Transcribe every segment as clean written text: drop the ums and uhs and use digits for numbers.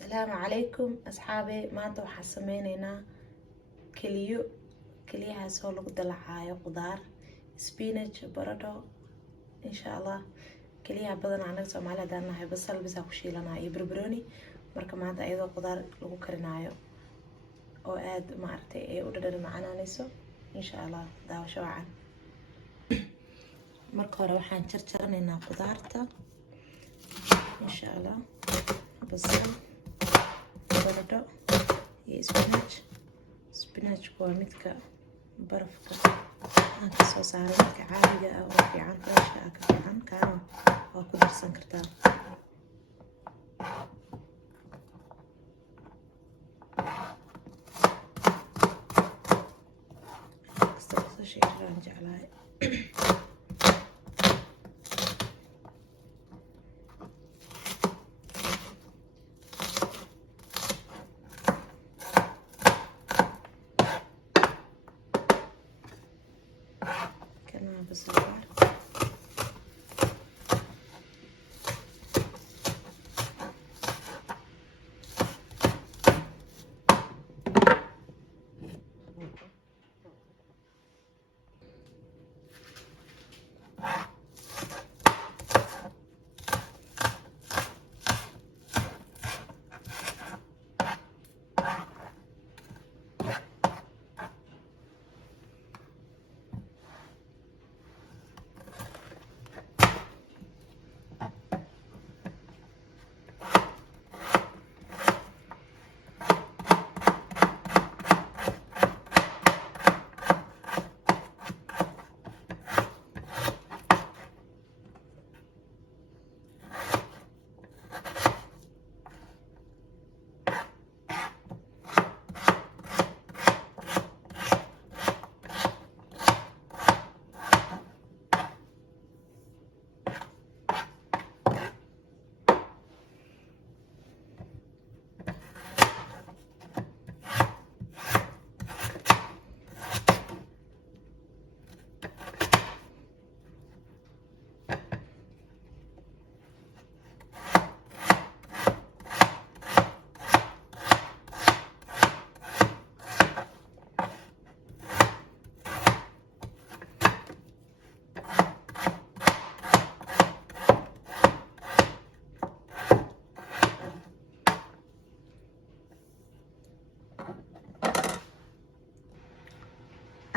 السلام عليكم أصحابي. maanta waxaan sameyneynaa keliyo. keliyahaasoo lagu dalacayo qudaar spinach, baradho, insha Allah. keliyaha badan anaga Soomaali hadaan nahay basal bisa ku shiilanaa iyo barbarooni. marka maanta ayadoo qudaar lagu karinayo oo aad maartay ay u dhadhan macaanayso insha Allah. daawasho wacan. marka hore waxaan jarjaranaynaa qudaarta insha Allah. basal, baradho iyo spinach waa midka barafka aan ka soo saaray. midka caadiga ah oo fiican fresh ah ka fiican kaana waa ku darsan kartaa. kasta shay aan jeclahay. بصراحة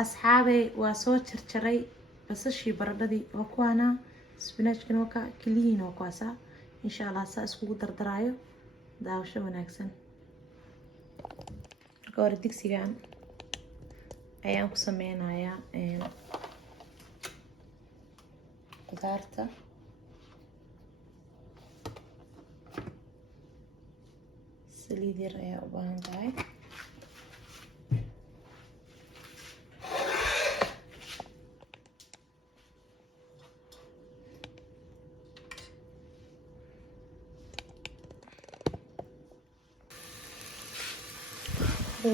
asxaabay waa soo jarjaray basashii baradhadii waa kuwaana spinachkana waa ka keliyihiina waa kuwaasa insha Allah. saa iskugu dardaraayo. daawasho wanaagsan. marka hore digsigan ayaan ku sameynayaa qudaarta. saliid yar ayaa u baahan tahay.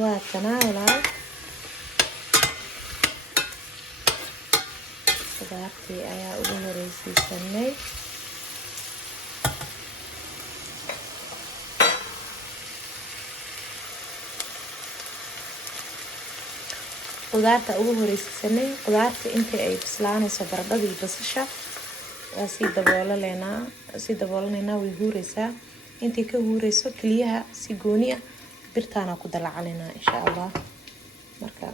waa tanawalaal qudaartii ayaa ugu horeysiisanay. qudaarta intii ay bislaanayso baradhadii basasha waa sii daboolanaynaa. way huureysaa. intii ka huureyso keliyaha si gooni ah birtaana ku dalacalinaa insha Allah. marka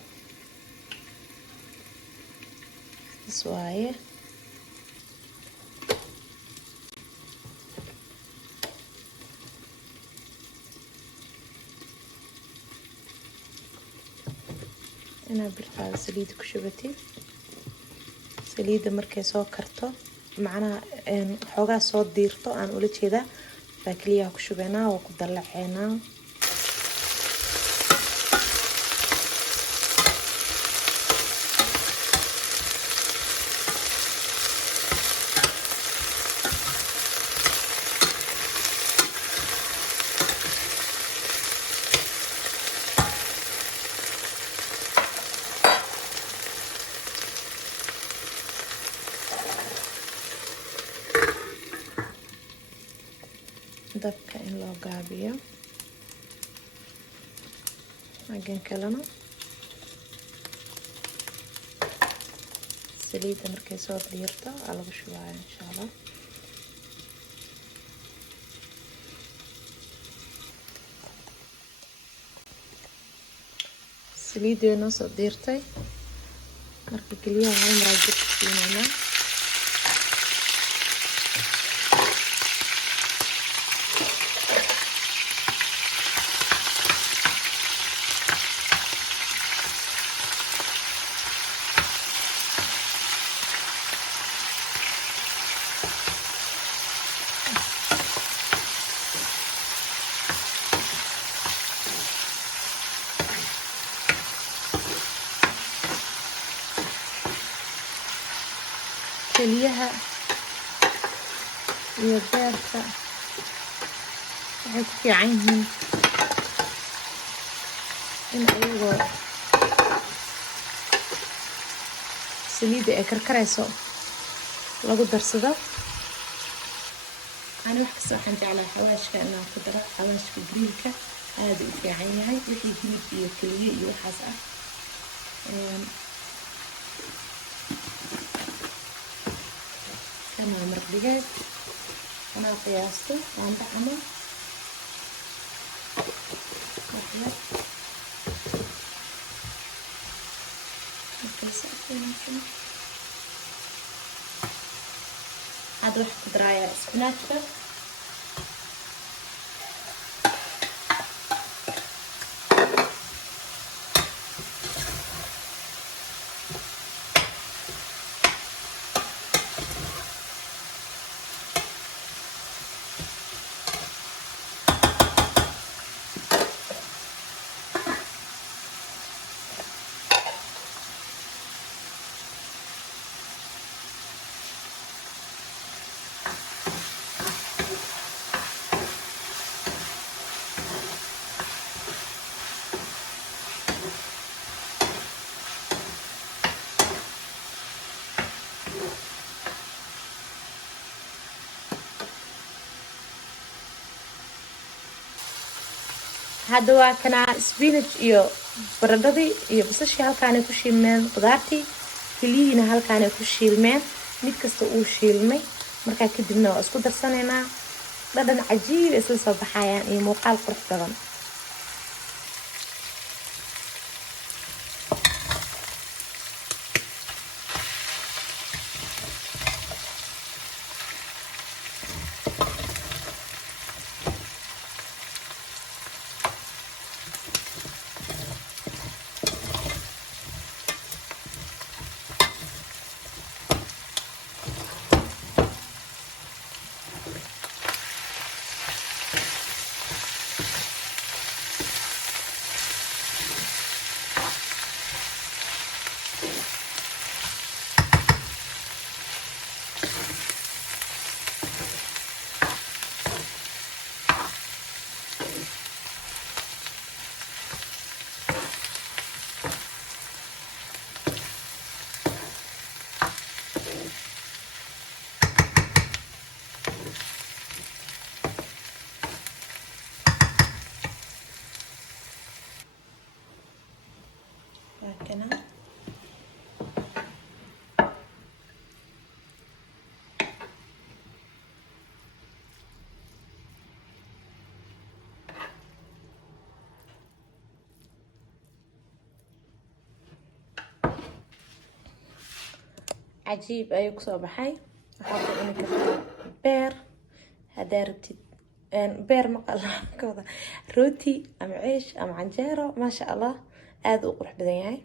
is waaye inaa birtaada saliida ku shubatid. saliida markay soo karto macnaha xoogaa soo diirto aan ula jeedaa baa keliyaha ku shubaynaa oo ku dalaceynaa. dabka in loo gaabiyo. حقين كلنا سليدة مركي سoo diirto aa lagu shubaya insha Allah. saliideena soo diirtay marka kaliya hal mar dib u siinayna. kaliyaha iyo beerka waxay ku fiican yihiin in ayagoo saliidda ay karkarayso lagu darsado. ani wax kasta waxaan jeclahay xawaashka inaan ku daro. xawaashka grillka aad u fiican yahay wixii hilib iyo kaliye iyo waxaas ah. كما مرقدات أنا قياسته وعند عمر واحدة هاد واحد دراية سبناتشة هذا waa kana spinach iyo baradhadii iyo basasha halkaan ay ku shiilmeen qudaartii kaliina halkaan ay ku shiilmeen mid kasta uu shiilmay marka kadibna waa isku darsaneynaa dhadhan cajiib isla soo baxayaan iyo muuqaal qurux badan. كنا عجيب أيوك صباحي أحط إنك بير هذا ربتي بير مقلع كذا روتي أم عيش أم عنجيرة ما شاء الله هذا أقرح بدنياي